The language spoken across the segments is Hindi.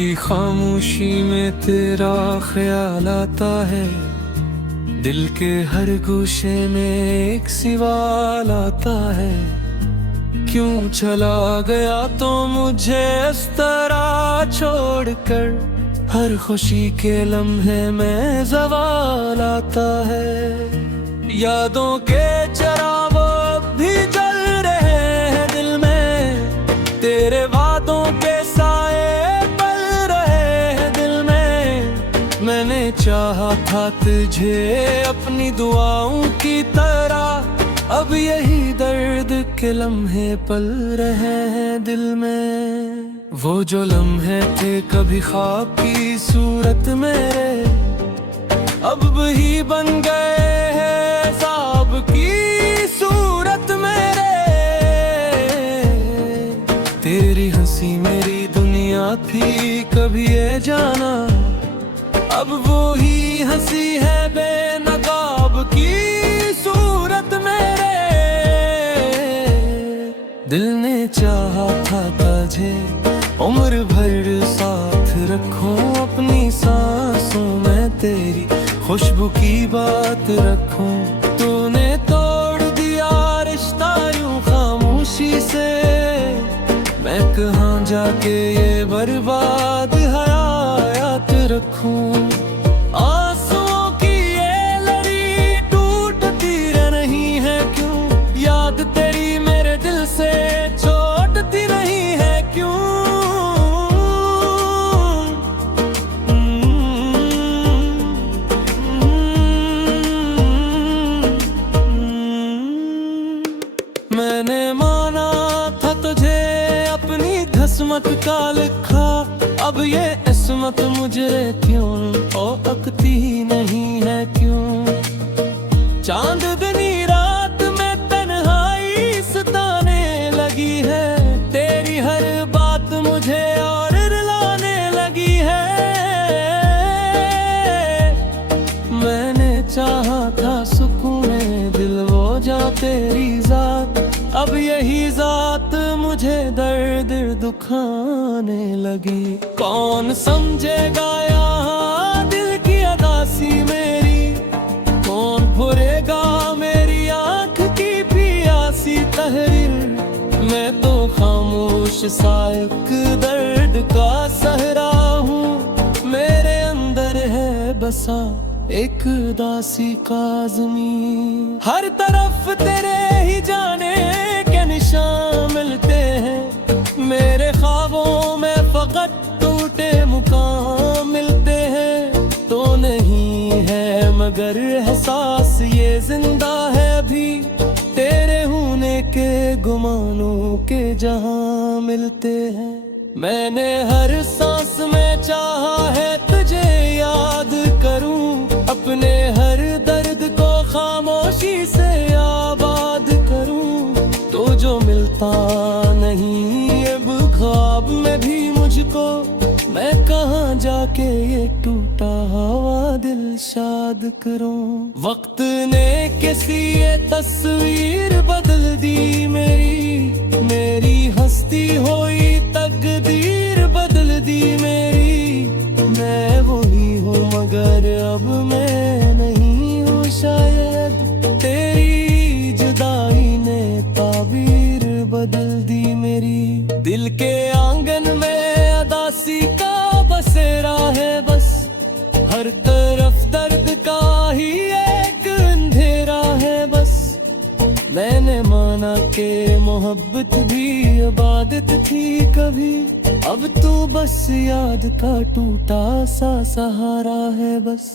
की खामोशी में तेरा ख्याल आता है, दिल के हर गोशे में एक सवाल आता है। क्यों चला गया तो मुझे इस तरह छोड़कर, हर खुशी के लम्हे में ज़वाल आता है। यादों के चिराग अब भी जल रहे हैं दिल में, तेरे वादों के साए पल रहे हैं दिल में। मैंने चाहा था तुझे अपनी दुआओं की तरह, अब यही दर्द के लम्हे पल रहे हैं दिल में। वो जो लम्हे थे कभी ख्वाब की सूरत मेरे, अब वही बन गए हैं ख्वाब की सूरत मेरे। तेरी हंसी मेरी दुनिया थी कभी ये जाना, अब वो ही हंसी है बेनकाब की सूरत मेरे। दिल ने चाहा था तुझे उम्र भर साथ रखूं, अपनी सांसों में तेरी खुशबू की बात रखूं। तूने तोड़ दिया रिश्ता यूं खामोशी से, मैं कहाँ जाके ये बर्बाद हयात रखूं। आंसुओं की ये लड़ी टूटती नहीं है क्यों, याद तेरी मेरे दिल से छोड़ती नहीं है क्यों। मैंने माना था तुझे अपनी किस्मत का लिखा, अब ये किस्मत मुझे क्यों ओकती नहीं है क्यों। चांदनी रात में तन्हाई सताने लगी है, तेरी हर बात मुझे और रुलाने लगी है। मैंने चाहा था सुकून दिल वो जा तेरी जात, अब यही जात मुझे दर्द दुखाने लगी। कौन समझेगा यहाँ दिल की अदासी मेरी, कौन भरेगा मेरी आँख की प्यासी तहरीर। मैं तो खामोश सा एक दर्द का सहरा हूँ, मेरे अंदर है बसा एक दासी का ज़मीं। हर तरफ तेरे ही जाने के निशान मिलते हैं, मेरे ख्वाबों में फकत टूटे मुकाम मिलते हैं। तो नहीं है मगर एहसास ये जिंदा है अभी, तेरे होने के गुमानों के जहां मिलते हैं। मैंने हर सांस में चाहा है तुझे याद करूं, अपने हर दर्द को खामोशी से आबाद करूं। तो जो मिलता नहीं अब ख्वाब में भी मुझको, मैं कहाँ जाके ये टूटा हुआ दिल शाद करूं। वक्त ने किसी ये तस्वीर बदल दी मेरी हस्ती हुई तकदीर बदल दी मेरी। मैं वही हूँ मगर अब मैं नहीं हूँ शायद, तेरी जुदाई ने ताबीर बदल दी मेरी। दिल के आंगन में अदासी का बसेरा है बस, हर तरफ दर्द का ही एक अंधेरा है बस। मैंने माना के मोहब्बत भी इबादत थी कभी, अब तू बस याद का टूटा सा सहारा है बस।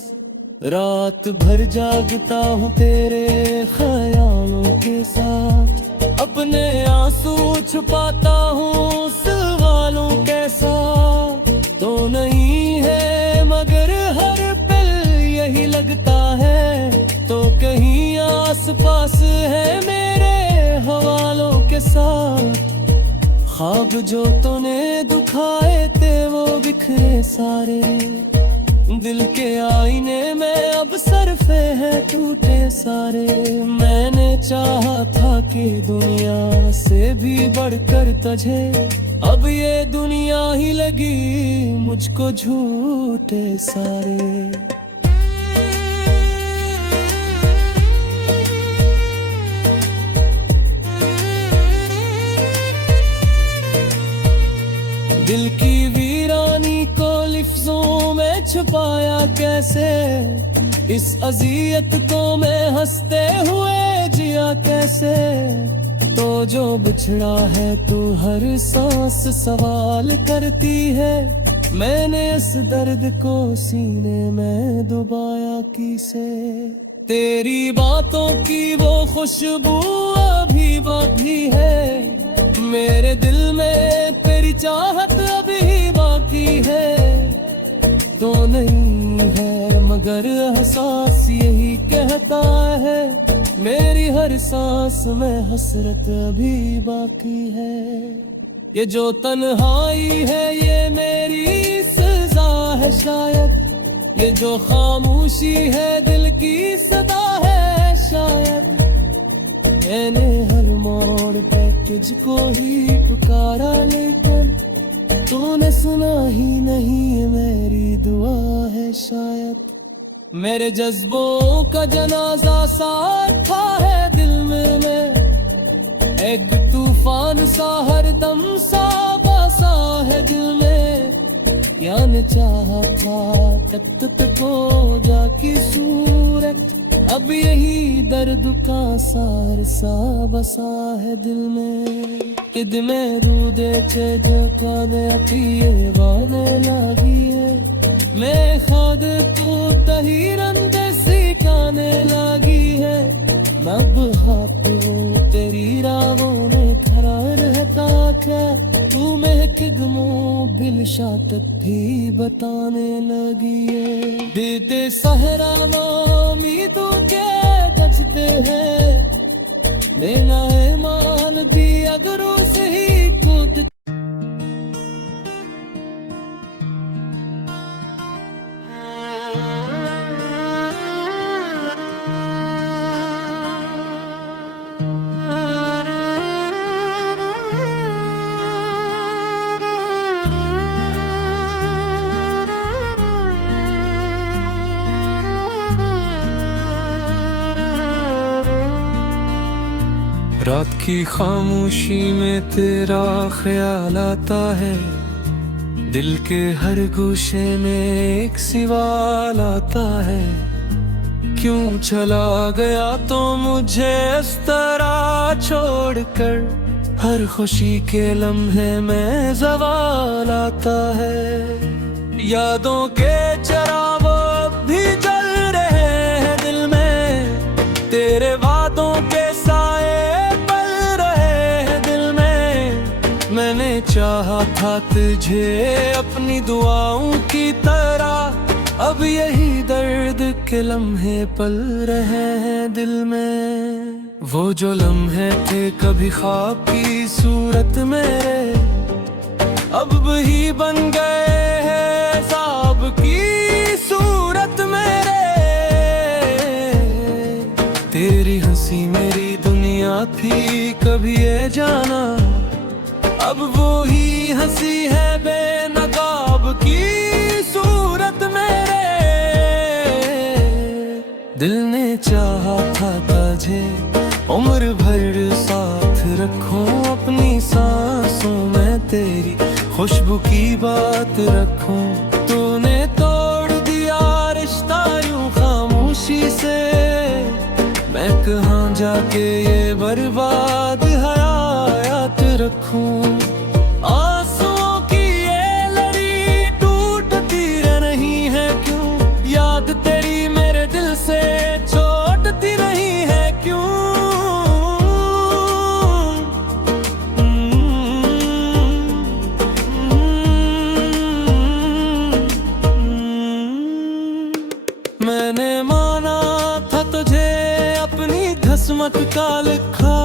रात भर जागता हूँ तेरे ख्यालों के साथ, अपने आंसू छुपाता हूँ सवालों के साथ। तो नहीं है मगर हर पल यही लगता है, तो कहीं आस पास है मेरे हवालों के साथ। ख्वाब जो तूने दुखाए थे वो बिखरे सारे, दिल के आईने में अब सरफे हैं टूटे सारे। मैंने चाहा था कि दुनिया से भी बढ़कर तुझे अब ये दुनिया ही लगी मुझको झूठे सारे। दिल की वीरानी को लिफ्ज़ों में छुपाया कैसे, इस अज़ियत को मैं हंसते हुए जिया कैसे। तो जो बिछड़ा है तू हर सांस सवाल करती है, मैंने इस दर्द को सीने में दबाया किसे। तेरी बातों की वो खुशबू अभी बाकी है, मेरे दिल में तेरी चाहत अभी बाकी है। तो नहीं है मगर एहसास यही कहता है, मेरी हर सांस में हसरत अभी बाकी है। ये जो तन्हाई है ये मेरी सजा है शायद, ये जो खामोशी है दिल की सदा है शायद। मैंने हर मोड़ पे तुझको ही पुकारा, लेकिन तूने सुना ही नहीं, मेरी दुआ है शायद। मेरे जज्बों का जनाजा सा था है दिल में, एक तूफान सा हर दम सा बसा है दिल में। क्या न चाहा था तख्त को जाकी सूरत, अब यही दर्द का सार सा बसा है दिल में। किद में रूदे चे जकाने पिए वाने लागी है, मैं खुद को तहीरंदे सिखाने लगी है। नब हाथ वो तेरी राहों में खड़ा रहता क्या, तू महक गमों बिलशा तक भी बताने लगी है। दीदे सहरा मामी तो के गजते हैं, देना है मान भी अगर उसे ही खुद। रात की खामोशी में तेरा ख्याल आता है, दिल के हर गोशे में एक सवाल आता है। क्यों चला गया तो मुझे इस तरह छोड़कर, हर खुशी के लम्हे में ज़वाल आता है। यादों के चिराग भी जल रहे हैं दिल में, तेरे वादों के साए मैंने चाहा था तुझे अपनी दुआओं की तरह, अब यही दर्द के लम्हे पल रहे हैं दिल में। वो जो लम्हे थे कभी ख्वाब की सूरत मेरे, अब वही बन गए हैं ख्वाब की सूरत मेरे। तेरी हंसी मेरी दुनिया थी कभी ये जाना, अब वो ही हंसी है बेनकाब की सूरत मेरे। दिल ने चाहा था तुझे उम्र भर साथ रखूं, अपनी सांसों में तेरी खुशबू की बात रखूं। तूने तोड़ दिया रिश्ता यूं खामोशी से, मैं कहाँ जाके ये बर्बाद हयात रखूं। आंसुओं की ये लड़ी टूटती नहीं है क्यों, याद तेरी मेरे दिल से छोड़ती नहीं है क्यों। मैंने माना था तुझे अपनी किस्मत का लिखा,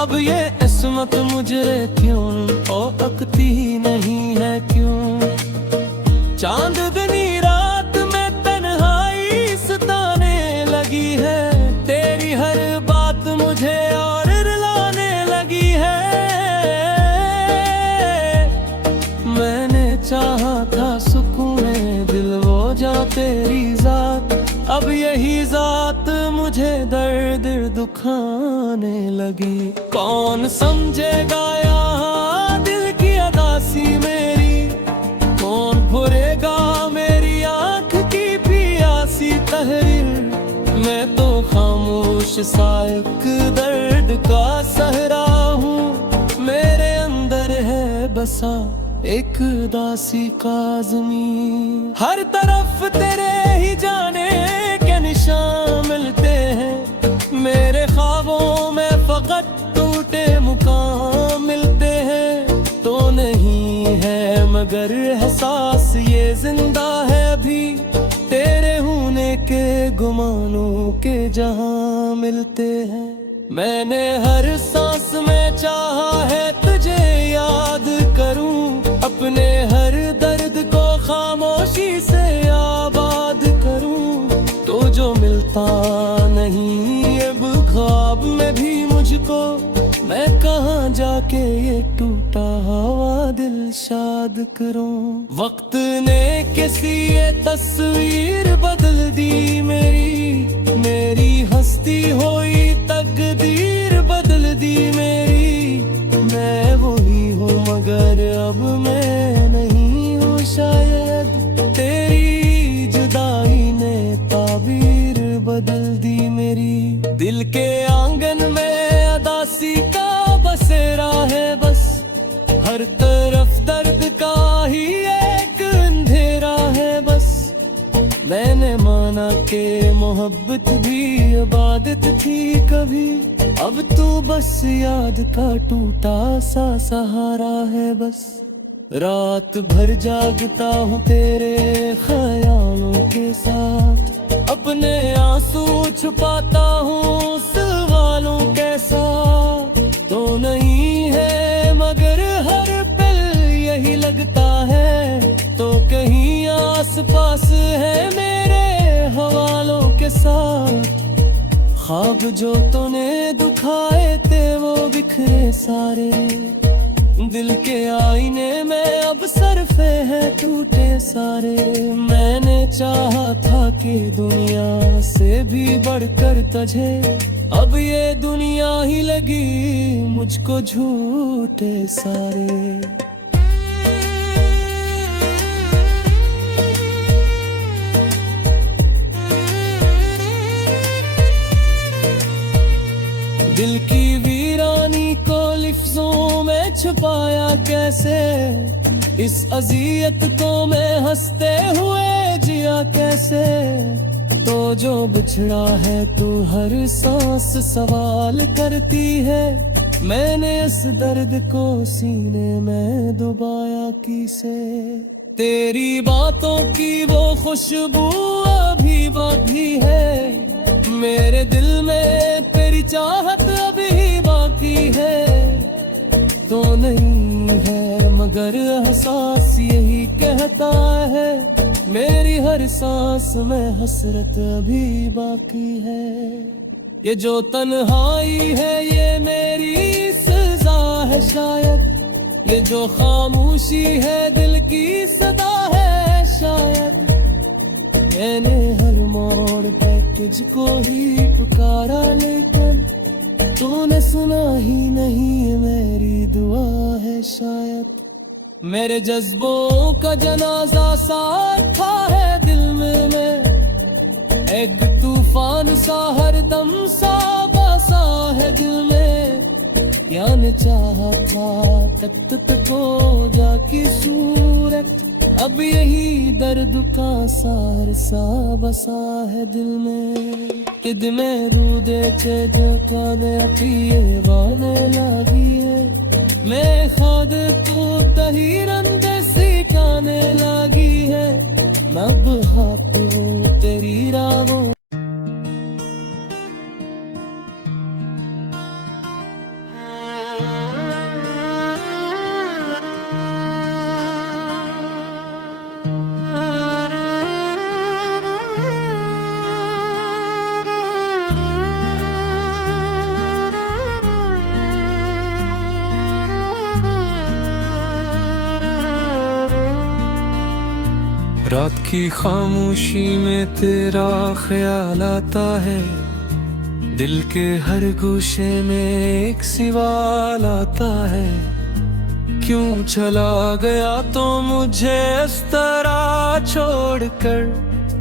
अब ये किस्मत मुझे क्यों ओकती नहीं है क्यों। चांदनी रात में तन्हाई सताने लगी है, तेरी हर बात मुझे और रुलाने लगी है। अब यही जात मुझे दर्द दुखाने लगी। कौन समझेगा यहाँ दिल की अदासी मेरी, कौन भरेगा मेरी आँख की प्यासी तहरीर। मैं तो खामोश सा एक दर्द का सहरा हूँ, मेरे अंदर है बसा एक दासी का ज़मीन। हर तरफ तेरे ही जाने के निशान मिलते हैं, मेरे ख्वाबों में फकत टूटे मुकाम मिलते हैं। तो नहीं है मगर एहसास ये जिंदा है अभी, तेरे होने के गुमानों के जहां मिलते हैं। मैंने हर सांस में चाहा है तुझे याद करूं, अपने हर दर्द को खामोशी से आबाद करूं। तो जो मिलता नहीं अब ख्वाब में भी मुझको, मैं कहाँ जाके ये टूटा हुआ दिल शाद करूं। वक्त ने किसी ये तस्वीर बदल दी मेरी हस्ती हुई तकदीर बदल दी मेरी। मैं वही हूँ मगर अब मैं नहीं हूँ शायद, तेरी जुदाई ने ताबीर बदल दी मेरी। दिल के आंगन में अदासी का बसेरा है बस, हर तरफ दर्द का ही एक अंधेरा है बस। मैंने माना कि मोहब्बत भी इबादत थी कभी, अब तू बस याद का टूटा सा सहारा है बस। रात भर जागता हूँ तेरे ख्यालों के साथ, अपने आंसू छुपाता हूँ सवालों के साथ। तो नहीं है मगर हर पल यही लगता है, तो कहीं आस पास है मेरे हवालों के साथ। ख्वाब जो तूने दुखाए थे वो बिखरे सारे, दिल के आईने में अब सरफे हैं टूटे सारे। मैंने चाहा था कि दुनिया से भी बढ़कर तुझे, अब ये दुनिया ही लगी मुझको झूठे सारे। दिल की वीरानी को लिफ्ज़ों में छुपाया कैसे, इस अज़ियत को मैं हंसते हुए जिया कैसे। तो जो बिछड़ा है तू हर सांस सवाल करती है, मैंने इस दर्द को सीने में दबाया किसे। तेरी बातों की वो खुशबू अभी बाकी है, मेरे दिल में तेरी चाहत अभी बाकी है। तो नहीं है मगर एहसास यही कहता है, मेरी हर सांस में हसरत अभी बाकी है। ये जो तन्हाई है ये मेरी सजा है शायद, ये जो खामोशी है दिल की सदा है शायद। मैंने हर मोड़ पे तुझको ही पुकारा लेकिन तूने सुना ही नहीं, मेरी दुआ है शायद। मेरे जज्बों का जनाजा सा था है दिल में, एक तूफान सा हर दम सा बसा है दिल में। क्या ने चाहा था तख्त को जाकी सूरत, अब यही दर्द का सार सा बसा है दिल में। किद में रू देखे जो काने पिए वाने लगी है, मैं खुद को तहीरंद सी काने लगी है। नब हाथों तेरी राहों रात की खामोशी में तेरा ख्याल आता है, दिल के हर गोशे में एक सवाल आता है, क्यों चला गया तो मुझे इस तरह छोड़कर,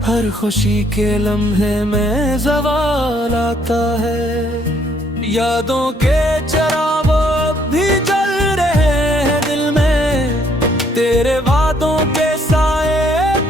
हर खुशी के लम्हे में ज़वाल आता है। यादों के चिराग भी जल रहे हैं दिल में, तेरे वादों के साए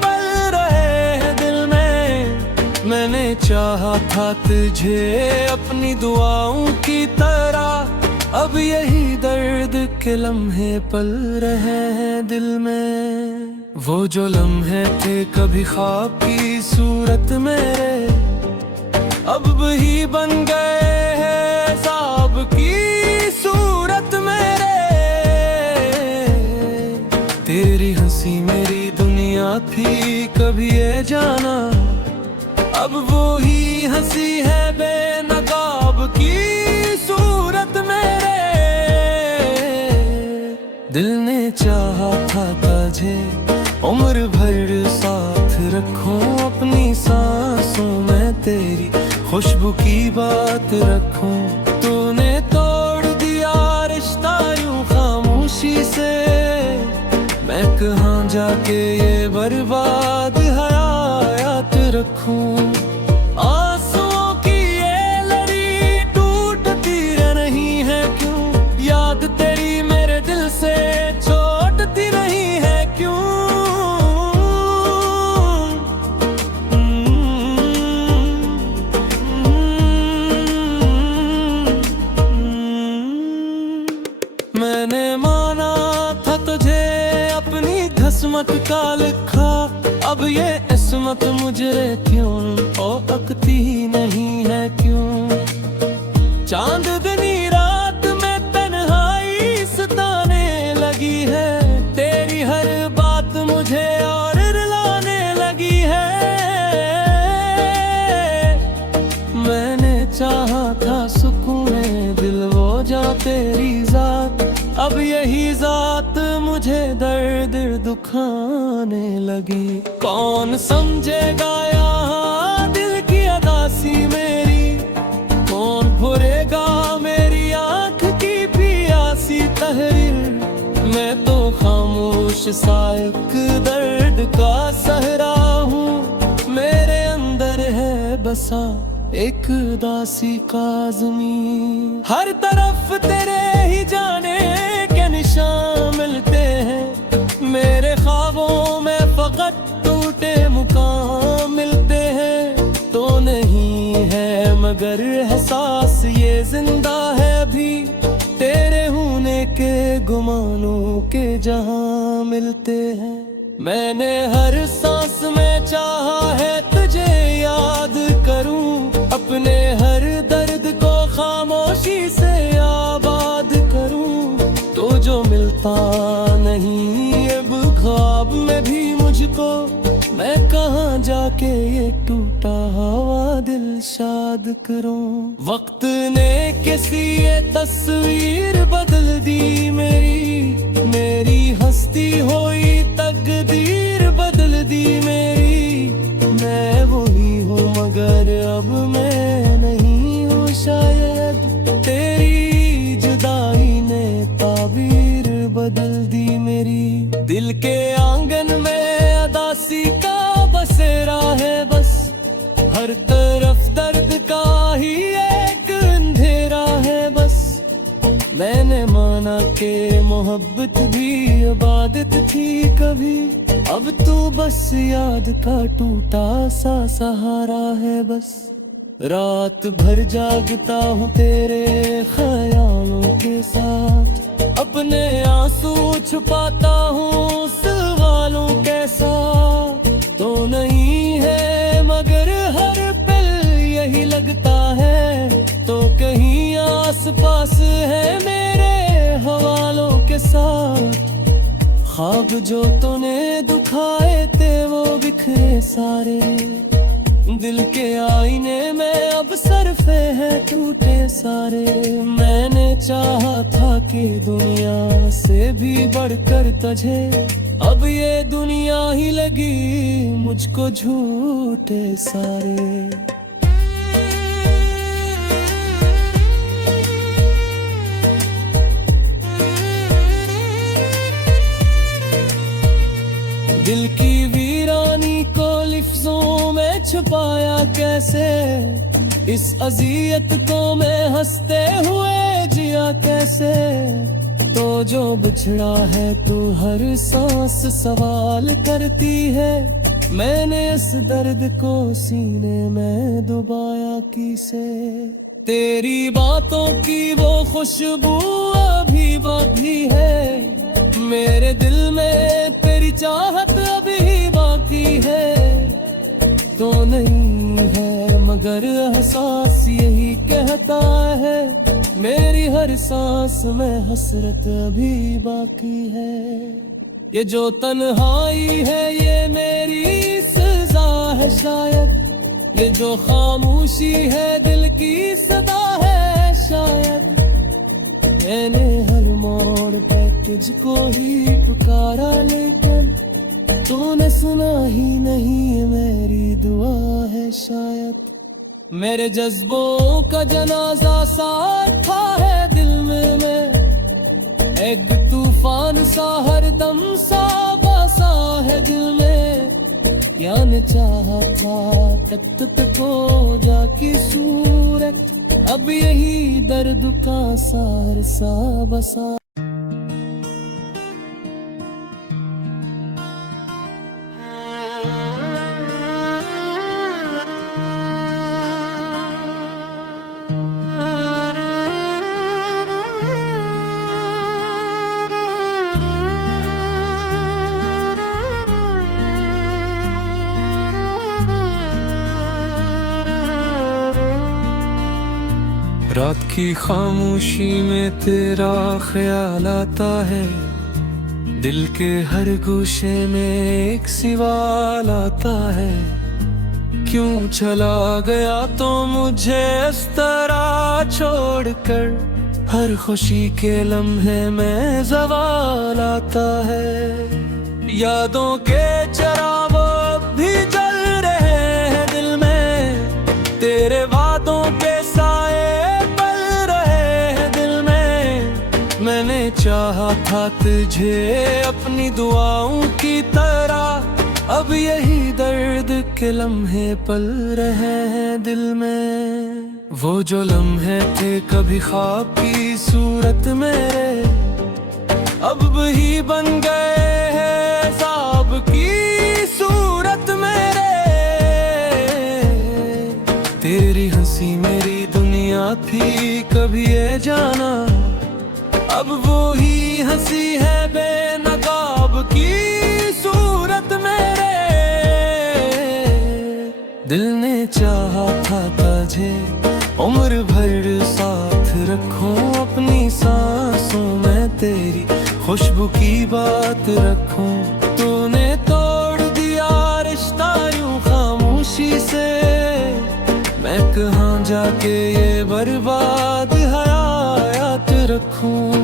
पल रहे हैं दिल में। मैंने चाहा था तुझे अपनी दुआओं की तरह, अब यही दर्द के लम्हे पल रहे हैं दिल में। वो जो लम्हे थे कभी ख्वाब की सूरत मेरे, अब वही बन गए हैं ख्वाब की सूरत मेरे। तेरी हंसी मेरी दुनिया थी कभी ये जाना, अब वो ही हंसी है बेनकाब की सूरत मेरे। दिल ने चाहा था तुझे उम्र भर साथ रखूं, अपनी सांसों में तेरी खुशबू की बात रखूं। तूने तोड़ दिया रिश्ता यूं खामोशी से, मैं कहाँ जाके ये बर्बाद हयात रखूं। आंसुओं की ये लड़ी टूटती नहीं है क्यों, याद तेरी मेरे दिल से छोड़ती नहीं है क्यों। मैंने माना था तुझे अपनी किस्मत का लिखा, अब ये किस्मत मुझे क्यों ओकती नहीं है क्यों। चांदनी रात में तन्हाई सताने लगी है, तेरी हर बात मुझे और रुलाने लगी है। मैंने चाहा था सुकून दिल वो जा तेरी जात, अब यही जात मुझे दर्द दुखाने लगी। कौन समझेगा यहाँ दिल की अदासी मेरी, कौन भरेगा मेरी आँख की प्यासी तहरीर। मैं तो खामोश साइक दर्द का सहरा हूँ, मेरे अंदर है बसा एक दासी का ज़मीन। हर तरफ तेरे ही जाने के निशान मिलते हैं, मेरे ख्वाबों में फकत टूटे मुकाम मिलते हैं। तो नहीं है मगर एहसास ये जिंदा है अभी, तेरे होने के गुमानों के जहां मिलते हैं। मैंने हर सांस में चाहा है तुझे याद करूं, अपने हर दर्द को खामोशी से आबाद करूं। तो जो मिलता नहीं अब ख्वाब में भी मुझको, मैं कहाँ जाके ये टूटा हुआ दिल शाद करूं। वक्त ने किसी ये तस्वीर बदल दी मेरी हस्ती हुई तकदीर बदल दी मेरी। मैं वही हूँ मगर अब मैं नहीं हूँ शायद, तेरी जुदाई ने ताबीर बदल दी मेरी। दिल के आंगन में अदासी का बसेरा है बस, हर तरफ दर्द का ही एक अंधेरा है बस। मैंने माना के मोहब्बत भी इबादत थी कभी, अब तू बस याद का टूटा सा सहारा है बस। रात भर जागता हूँ तेरे ख्यालों के साथ, अपने आंसू छुपाता हूँ सवालों के साथ। तो नहीं है मगर हर पल यही लगता है, तो कहीं आस पास है मेरे हवालों के साथ। ख्वाब जो तूने दुखाए थे वो बिखरे सारे, दिल के आईने में अब सरफे हैं टूटे सारे। मैंने चाहा था कि दुनिया से भी बढ़कर तुझे, अब ये दुनिया ही लगी मुझको झूठे सारे। दिल की वीरानी को लिफ्ज़ों में छुपाया कैसे, इस अज़ियत को मैं हंसते हुए जिया कैसे। तो जो बिछड़ा है तू हर सांस सवाल करती है, मैंने इस दर्द को सीने में दबाया किसे। तेरी बातों की वो खुशबू अभी बाकी है, मेरे दिल में तेरी चाहत अभी बाकी है। तो नहीं है मगर एहसास यही कहता है, मेरी हर सांस में हसरत अभी बाकी है। ये जो तन्हाई है ये मेरी सजा है शायद, ये जो खामोशी है दिल की सदा है शायद। मैंने हर मोड़ पे तुझको ही पुकारा, लेकिन तूने सुना ही नहीं, मेरी दुआ है शायद। मेरे जज्बों का जनाजा साथ था है दिल में मैं, एक तूफान सा हर दम सा बसा है दिल में। क्या न चाहा था तब तक हो जाकी सूरत, अब यही दर्द का सार सा बसा। रात की खामोशी में तेरा ख्याल आता है, दिल के हर गोशे में एक सवाल आता है। क्यों चला गया तो मुझे इस तरह छोड़कर, हर खुशी के लम्हे में ज़वाल आता है। यादों के चिराग अब भी जल रहे हैं दिल में, तेरे वादों के साए मैंने चाहा था तुझे अपनी दुआओं की तरह, अब यही दर्द के लम्हे पल रहे हैं दिल में। वो जो लम्हे थे कभी ख्वाब की सूरत मेरे, अब वही बन गए हैं ख्वाब की सूरत मेरे। तेरी हंसी मेरी दुनिया थी कभी ये जाना, अब वो ही हंसी है बेनकाब की सूरत मेरे। दिल ने चाहा था तुझे उम्र भर साथ रखूं, अपनी सांसों में तेरी खुशबू की बात रखूं। तूने तोड़ दिया रिश्ता यूं खामोशी से, मैं कहाँ जाके ये बर्बाद हयात रखूं।